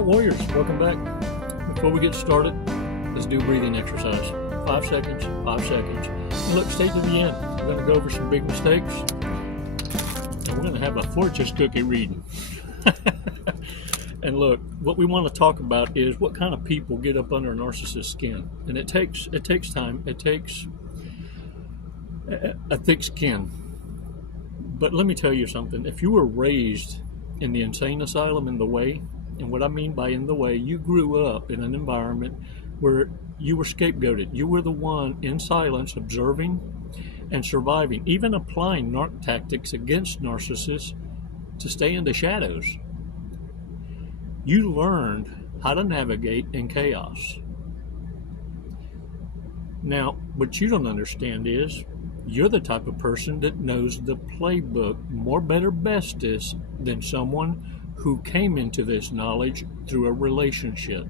right, warriors, welcome back. Before we get started, let's do a breathing exercise. 5 seconds, 5 seconds. And look, stay to the end. We're going to go over some big mistakes. And we're going to have a fortune cookie reading. And look, what we want to talk about is what kind of people get up under a narcissist's skin. And it takes time. It takes a thick skin. But let me tell you something. If you were raised in the insane asylum in the way, and what I mean by in the way, you grew up in an environment where you were scapegoated. You were the one in silence observing and surviving, even applying narc tactics against narcissists to stay in the shadows. You learned how to navigate in chaos. Now, what you don't understand is you're the type of person that knows the playbook more, better, bestest than someone who came into this knowledge through a relationship.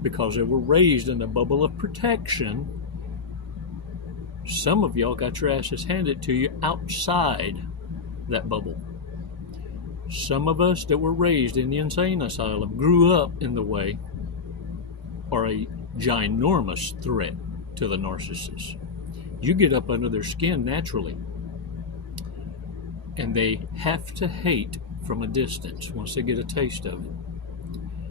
Because they were raised in a bubble of protection, some of y'all got your asses handed to you outside that bubble. Some of us that were raised in the insane asylum, grew up in the way, are a ginormous threat to the narcissist. You get up under their skin naturally, and they have to hate from a distance once they get a taste of it.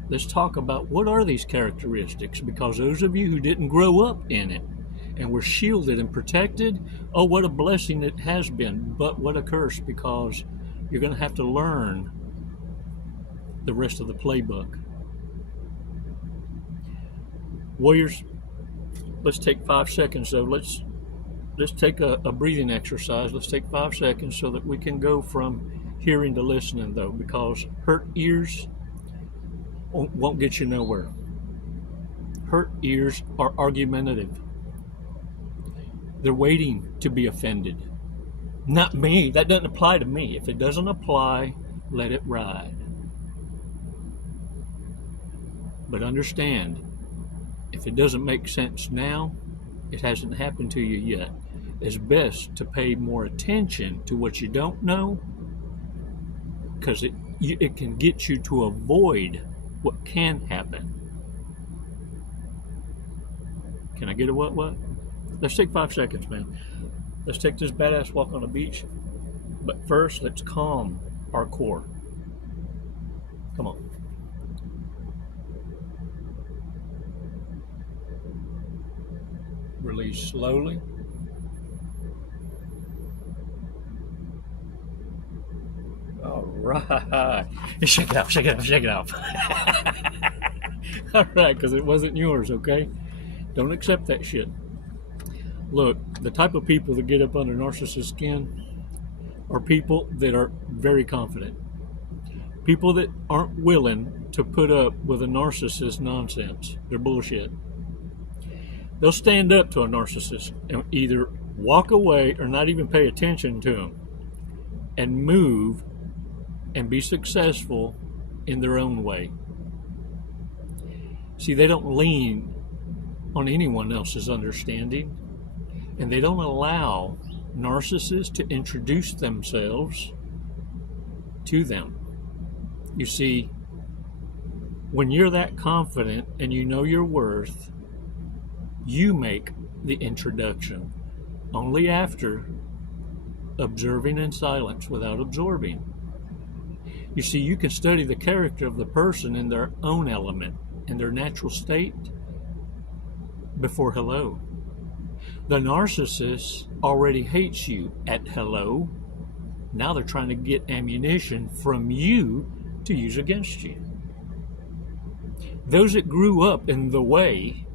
Let's talk about what are these characteristics, because those of you who didn't grow up in it and were shielded and protected, oh, what a blessing it has been, but what a curse, because you're going to have to learn the rest of the playbook. Warriors, let's take 5 seconds though. Let's take a breathing exercise. Let's take 5 seconds so that we can go from hearing to listening though, because hurt ears won't get you nowhere. Hurt ears are argumentative. They're waiting to be offended. Not me. That doesn't apply to me. If it doesn't apply, let it ride. But understand, if it doesn't make sense now, it hasn't happened to you yet. It's best to pay more attention to what you don't know, because it can get you to avoid what can happen. Can I get a what? Let's take 5 seconds, man. Let's take this badass walk on the beach. But first, let's calm our core. Come on. Release slowly. All right. Shake it off, shake it off, shake it off. All right, because it wasn't yours, okay? Don't accept that shit. Look, the type of people that get up under narcissist skin are people that are very confident. People that aren't willing to put up with a narcissist nonsense. They're bullshit. They'll stand up to a narcissist and either walk away or not even pay attention to them and move and be successful in their own way. See, they don't lean on anyone else's understanding, and they don't allow narcissists to introduce themselves to them. You see, when you're that confident and you know your worth, you make the introduction only after observing in silence without absorbing. You see, you can study the character of the person in their own element, in their natural state, before hello. The narcissist already hates you at hello. Now they're trying to get ammunition from you to use against you. Those that grew up in the way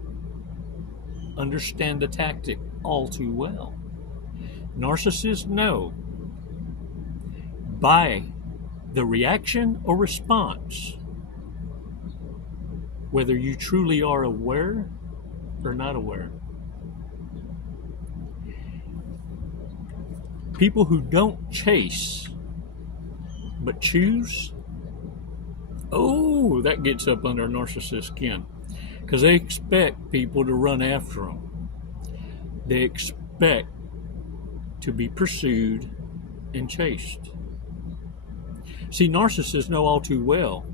understand the tactic all too well. Narcissists know by the reaction or response whether you truly are aware or not aware. People who don't chase but choose, oh, that gets up under a narcissist's skin, because they expect people to run after them. They expect to be pursued and chased. See, narcissists know all too well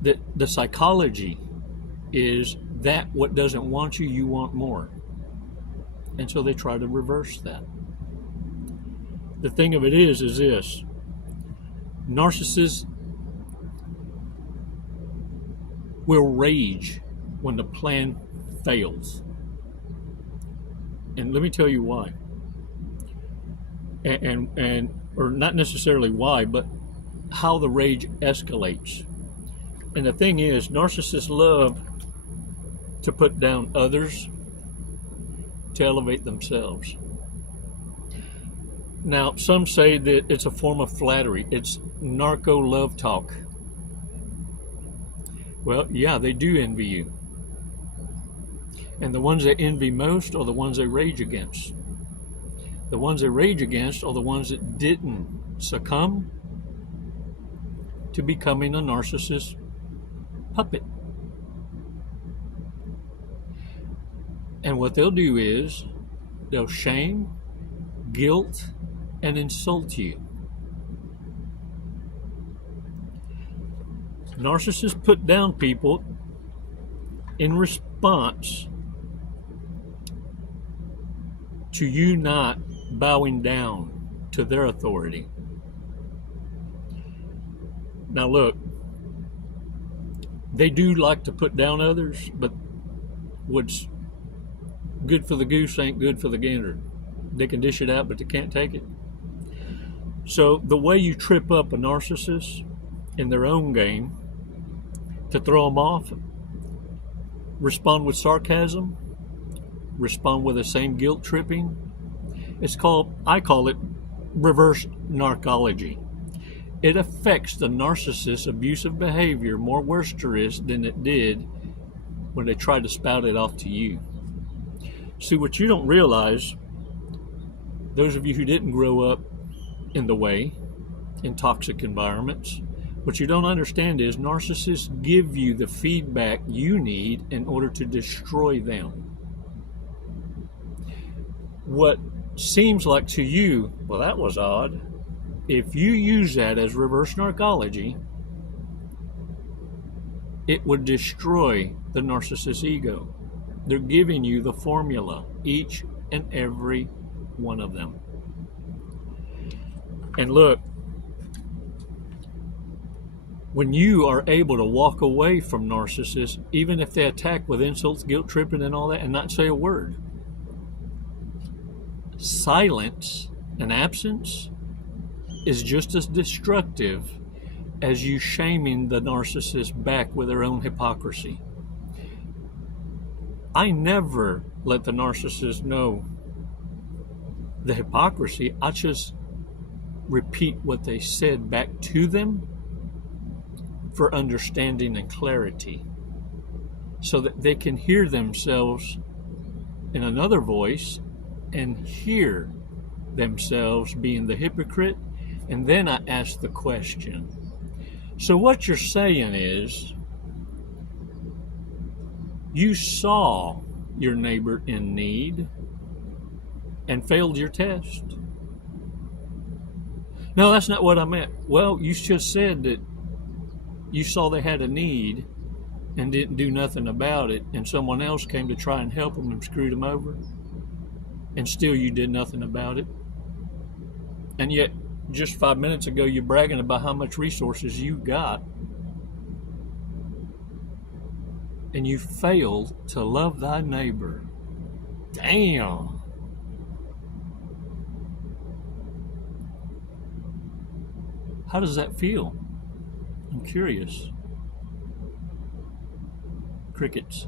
The psychology is that what doesn't want you, you want more. And so they try to reverse that. The thing of it is this. Narcissists will rage when the plan fails. And let me tell you why. And or not necessarily why, but how the rage escalates. And the thing is, narcissists love to put down others to elevate themselves. Now, some say that it's a form of flattery. It's narco love talk. Well, yeah, they do envy you. And the ones they envy most are the ones they rage against. The ones they rage against are the ones that didn't succumb to becoming a narcissist puppet. And what they'll do is they'll shame, guilt, and insult you. Narcissists put down people in response to you not bowing down to their authority. Now look, they do like to put down others, but what's good for the goose ain't good for the gander. They can dish it out, but they can't take it. So the way you trip up a narcissist in their own game to throw them off, respond with sarcasm, respond with the same guilt tripping. I call it reverse narcology. It affects the narcissist's abusive behavior more worse than it did when they tried to spout it off to you. See, what you don't realize, those of you who didn't grow up in the way, in toxic environments, what you don't understand is narcissists give you the feedback you need in order to destroy them. What seems like to you, well, that was odd. If you use that as reverse narcology, it would destroy the narcissist's ego. They're giving you the formula, each and every one of them. And look, when you are able to walk away from narcissists, even if they attack with insults, guilt tripping, and all that, and not say a word, silence and absence is just as destructive as you shaming the narcissist back with their own hypocrisy. I never let the narcissist know the hypocrisy. I just repeat what they said back to them for understanding and clarity, so that they can hear themselves in another voice and hear themselves being the hypocrite. And then I ask the question. So what you're saying is, you saw your neighbor in need and failed your test. No, that's not what I meant. Well, you just said that you saw they had a need and didn't do nothing about it, and someone else came to try and help them and screwed them over, and still you did nothing about it. And yet, just 5 minutes ago, you're bragging about how much resources you got, and you failed to love thy neighbor. Damn. How does that feel? I'm curious. Crickets.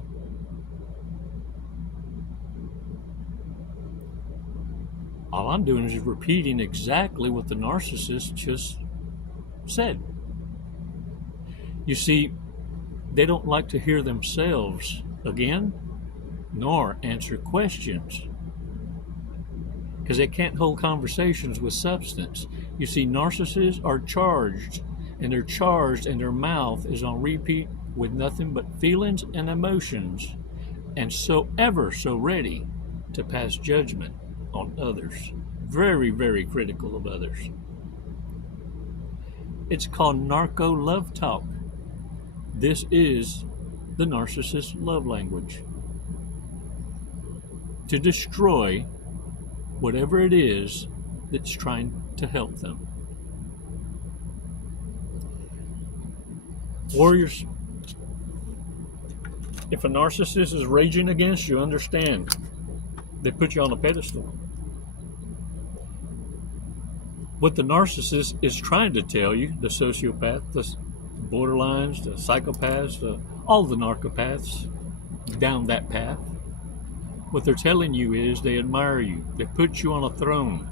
All I'm doing is repeating exactly what the narcissist just said. You see, they don't like to hear themselves again, nor answer questions, because they can't hold conversations with substance. You see, narcissists are charged, and they're charged, and their mouth is on repeat with nothing but feelings and emotions, and so ever so ready to pass judgment on others. Very, very critical of others. It's called narco love talk. This is the narcissist's love language. To destroy whatever it is that's trying to help them. Warriors, if a narcissist is raging against you, understand they put you on a pedestal. What the narcissist is trying to tell you, the sociopath, the borderlines, the psychopaths, all the narcopaths down that path, what they're telling you is they admire you. They put you on a throne.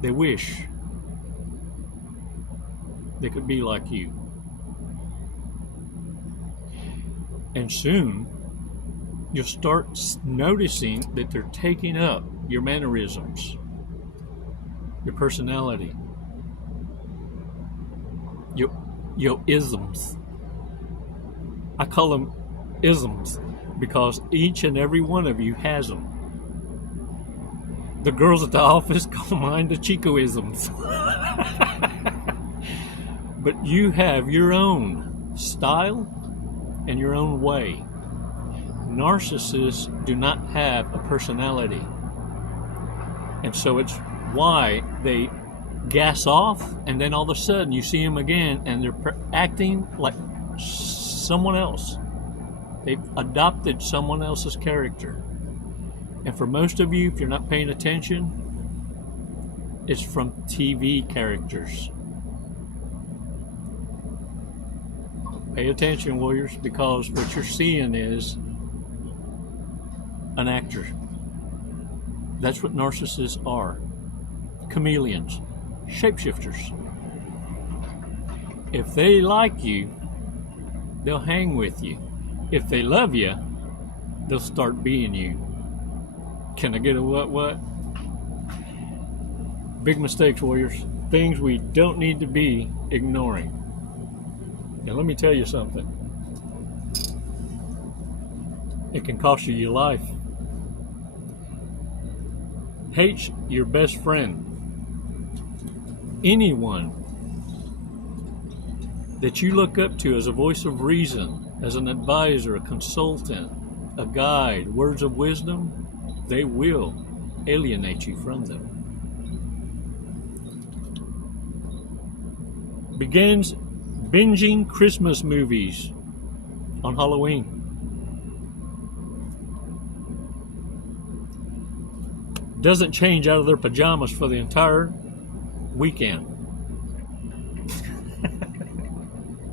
They wish they could be like you. And soon, you'll start noticing that they're taking up your mannerisms, your personality, your isms. I call them isms because each and every one of you has them. The girls at the office call mine the Chicoisms. But you have your own style and your own way. Narcissists do not have a personality. And so it's why they gas off, and then all of a sudden you see them again and they're acting like someone else. They've adopted someone else's character. And for most of you, if you're not paying attention, it's from TV characters. Pay attention, warriors, because what you're seeing is an actor. That's what narcissists are. Chameleons, shapeshifters. If they like you, they'll hang with you. If they love you, they'll start being you. Can I get a what? Big mistakes, warriors. Things we don't need to be ignoring. Now let me tell you something. It can cost you your life. Hate's your best friend. Anyone that you look up to as a voice of reason, as an advisor, a consultant, a guide, words of wisdom, they will alienate you from them. Begins binging Christmas movies on Halloween. Doesn't change out of their pajamas for the entire weekend.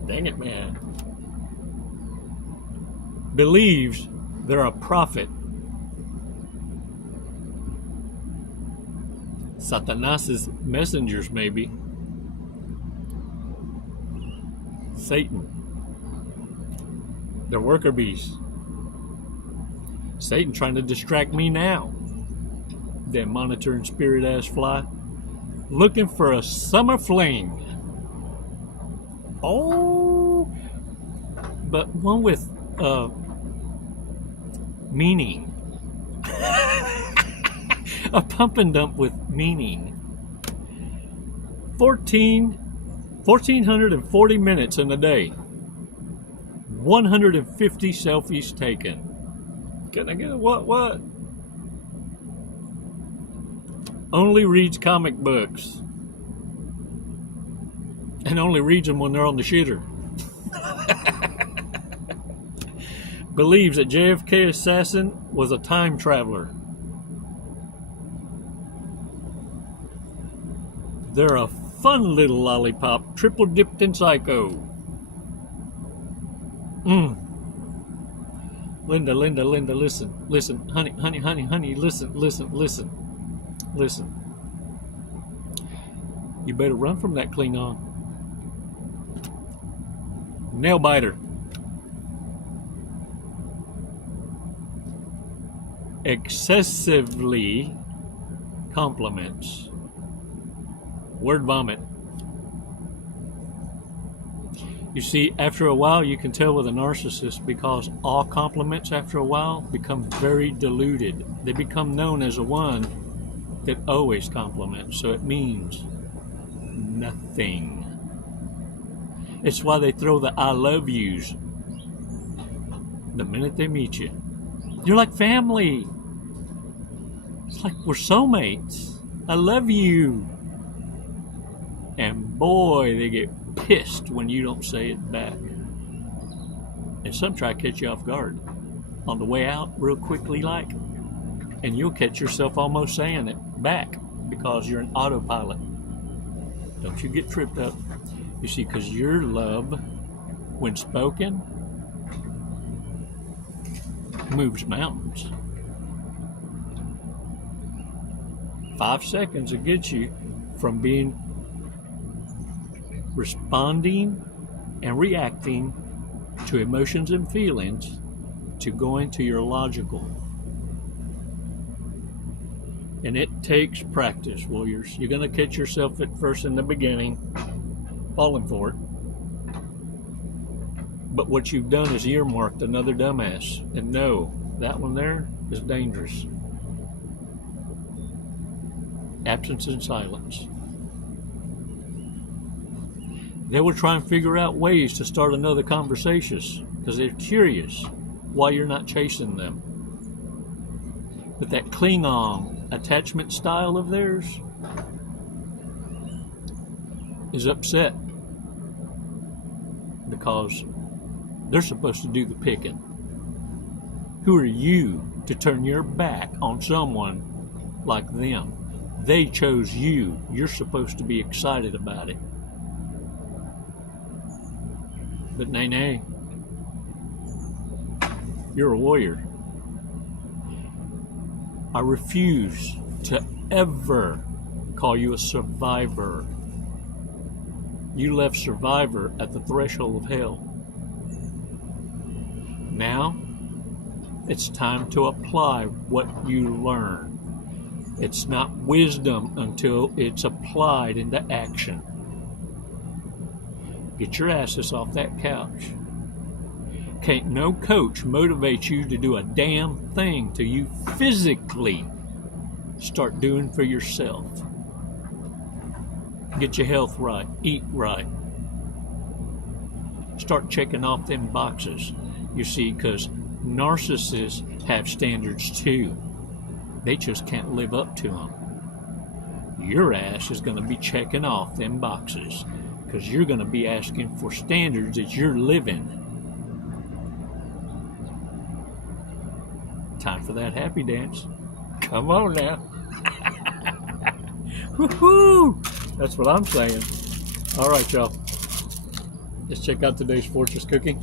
Dang it, man. Believes they're a prophet. Satanas's messengers, maybe. Satan. They're worker bees. Satan trying to distract me now. That monitoring spirit ass fly. Looking for a summer fling. Oh, but one with meaning. A pump and dump with meaning. 1,440 minutes in a day. 150 selfies taken. Can I get a what? Only reads comic books. And only reads them when they're on the shitter. Believes that JFK assassin was a time traveler. They're a fun little lollipop, triple dipped in psycho. Linda, listen, honey, listen. You better run from that Klingon. Nail biter. Excessively compliments. Word vomit. You see, after a while, you can tell with a narcissist because all compliments after a while become very diluted. They become known as the one that always compliments, so it means nothing. It's why they throw the I love yous the minute they meet you. You're like family. It's like we're soulmates. I love you. And boy, they get pissed when you don't say it back. And some try to catch you off guard on the way out real quickly like, and you'll catch yourself almost saying it back because you're an autopilot. Don't you get tripped up. You see, because your love, when spoken, moves mountains. 5 seconds will get you from being responding and reacting to emotions and feelings to going to your logical. And it takes practice, warriors. You're going to catch yourself at first in the beginning, falling for it. But what you've done is earmarked another dumbass. And no, that one there is dangerous. Absence and silence. They will try and figure out ways to start another conversation because they're curious why you're not chasing them. But that Klingon attachment style of theirs is upset because they're supposed to do the picking. Who are you to turn your back on someone like them? They chose you. You're supposed to be excited about it. But nay, you're a warrior. I refuse to ever call you a survivor. You left survivor at the threshold of hell. Now, it's time to apply what you learn. It's not wisdom until it's applied into action. Get your asses off that couch. Can't no coach motivate you to do a damn thing till you physically start doing for yourself. Get your health right, eat right. Start checking off them boxes. You see, because narcissists have standards too. They just can't live up to them. Your ass is going to be checking off them boxes because you're going to be asking for standards that you're living. Time for that happy dance. Come on now. Woo-hoo! That's what I'm saying. All right, y'all. Let's check out today's Fortress cookie.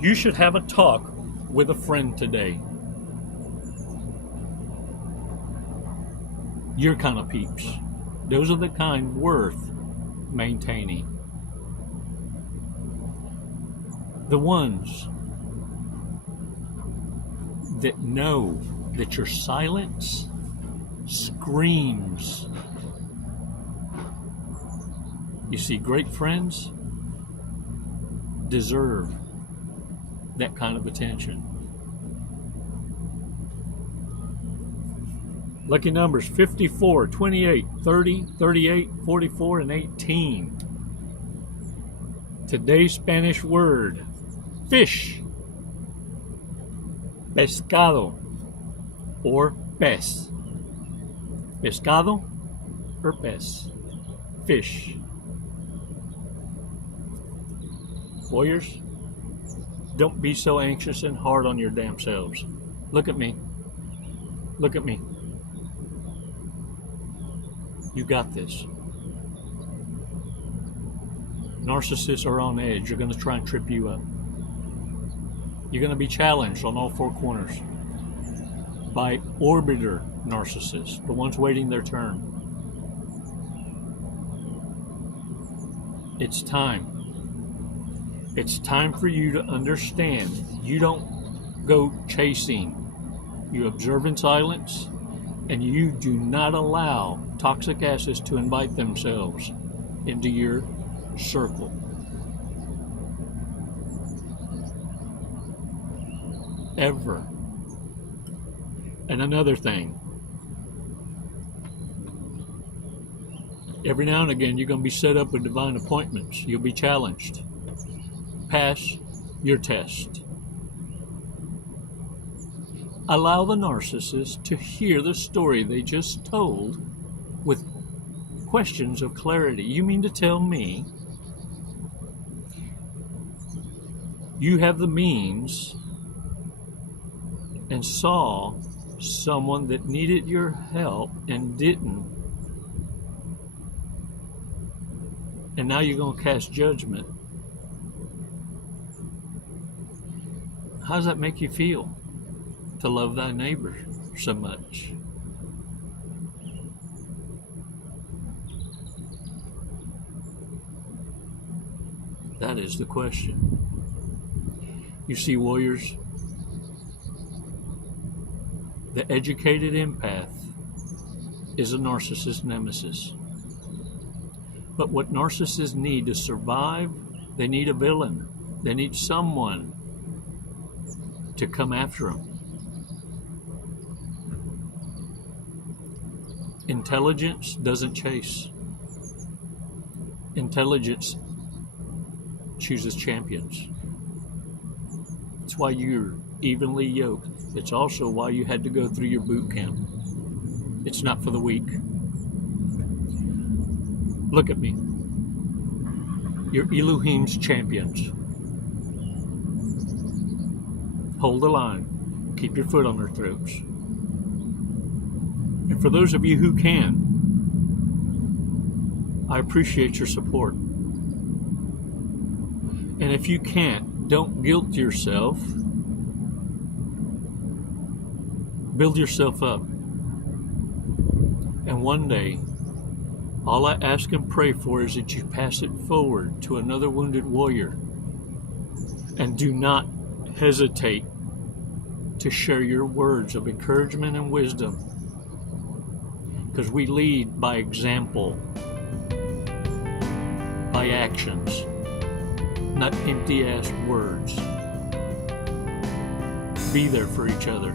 You should have a talk with a friend today. Your kind of peeps. Those are the kind worth maintaining. The ones that know that your silence screams. You see, great friends deserve that kind of attention. Lucky numbers 54, 28, 30, 38, 44, and 18. Today's Spanish word, fish. Pescado or pez. Pescado or pez. Fish. Warriors, don't be so anxious and hard on your damn selves. Look at me. Look at me. You got this. Narcissists are on edge. You're going to try and trip you up. You're going to be challenged on all four corners by orbiter narcissists, the ones waiting their turn. It's time. It's time for you to understand. You don't go chasing. You observe in silence, and you do not allow toxic acids to invite themselves into your circle. Ever. And another thing, Every now and again, you're going to be set up with divine appointments. You'll be challenged. Pass your test. Allow the narcissist to hear the story they just told with questions of clarity. You mean to tell me you have the means and saw someone that needed your help and didn't, and now you're going to cast judgment? How does that make you feel, to love thy neighbor so much? That is the question. You see, warriors, the educated empath is a narcissist nemesis. But what narcissists need to survive, they need a villain. They need someone to come after them. Intelligence doesn't chase. Intelligence chooses champions. It's why you're evenly yoked. It's also why you had to go through your boot camp. It's not for the weak. Look at me. You're Elohim's champions. Hold the line. Keep your foot on their throats. And for those of you who can, I appreciate your support. And if you can't, don't guilt yourself. Build yourself up. And one day, all I ask and pray for is that you pass it forward to another wounded warrior. And do not hesitate to share your words of encouragement and wisdom. Because we lead by example, by actions, not empty-ass words. Be there for each other.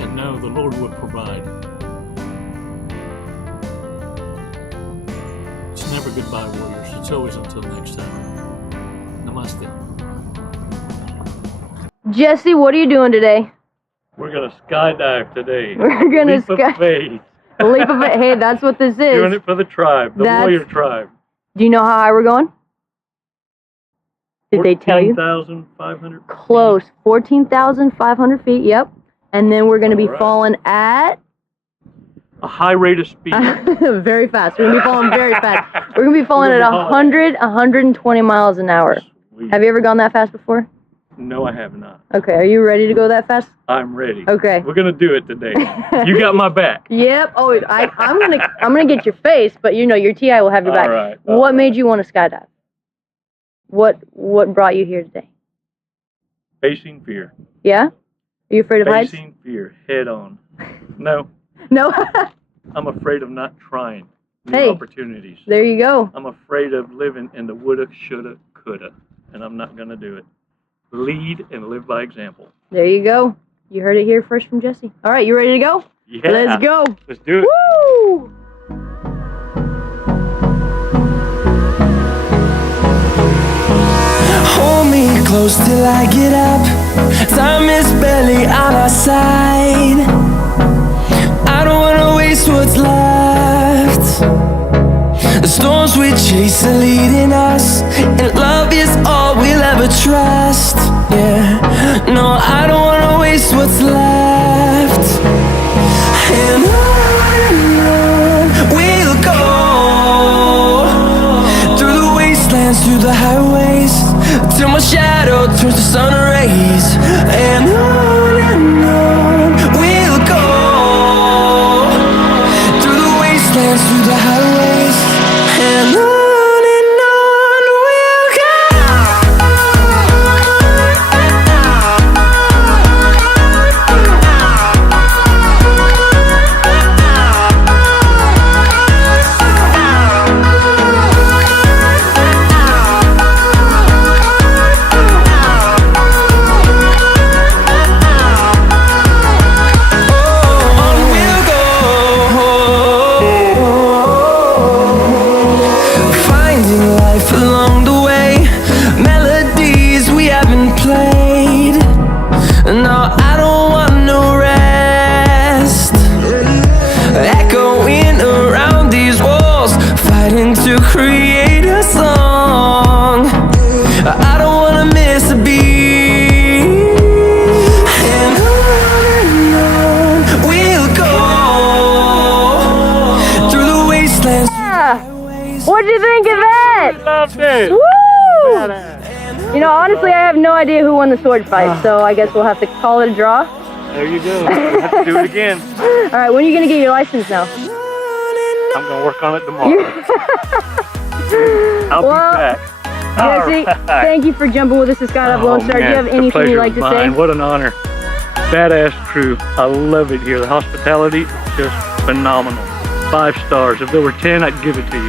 And know the Lord will provide. It's never goodbye, warriors. It's always until next time. Namaste. Jesse, what are you doing today? We're going to skydive today. We're going to Leap of faith. Leap of faith. Hey, that's what this is. Doing it for the tribe, the warrior tribe. Do you know how high we're going? Did they tell you? 14,500 feet. Close. 14,500 feet, yep. And then we're going to be falling at? A high rate of speed. Very fast. We're going to be falling very fast. We're going to be falling at 120 miles an hour. Sweet. Have you ever gone that fast before? No, I have not. Okay, are you ready to go that fast? I'm ready. Okay. We're gonna do it today. You got my back. Yep. Oh, I'm gonna get your face, but you know your TI will have your back. All right. What made you want to skydive? What brought you here today? Facing fear. Yeah? Are you afraid of heights? Facing fear head on. No. No. I'm afraid of not trying new opportunities. There you go. I'm afraid of living in the woulda, shoulda, coulda, and I'm not gonna do it. Lead and live by example. There you go. You heard it here first from Jesse. All right, you ready to go? Yeah. Let's go. Let's do it. Woo! Hold me close till I get up. Time is barely on our side. I don't wanna waste what's left. The storms we chase are leading us, and love is all we'll ever trust. Yeah, no, I don't wanna waste what's left. And on we'll go, through the wastelands, through the highways, till my shadow turns to sun rays. And on we'll go, through the wastelands, through the highways, and on we'll go. and to create a song. I don't wanna miss a beat. And on we'll go through the wastelands. What'd you think of that? Loved it. Woo! You know, honestly, I have no idea who won the sword fight, so I guess we'll have to call it a draw. There you go. We'll have to do it again. All right, when are you gonna get your license now? I'm gonna work on it tomorrow. I'll be back. Jesse, thank you for jumping with us at Skydive Lone Star. Do you have anything you'd like to say? What an honor. Badass crew. I love it here. The hospitality is just phenomenal. 5 stars. If there were 10, I'd give it to you.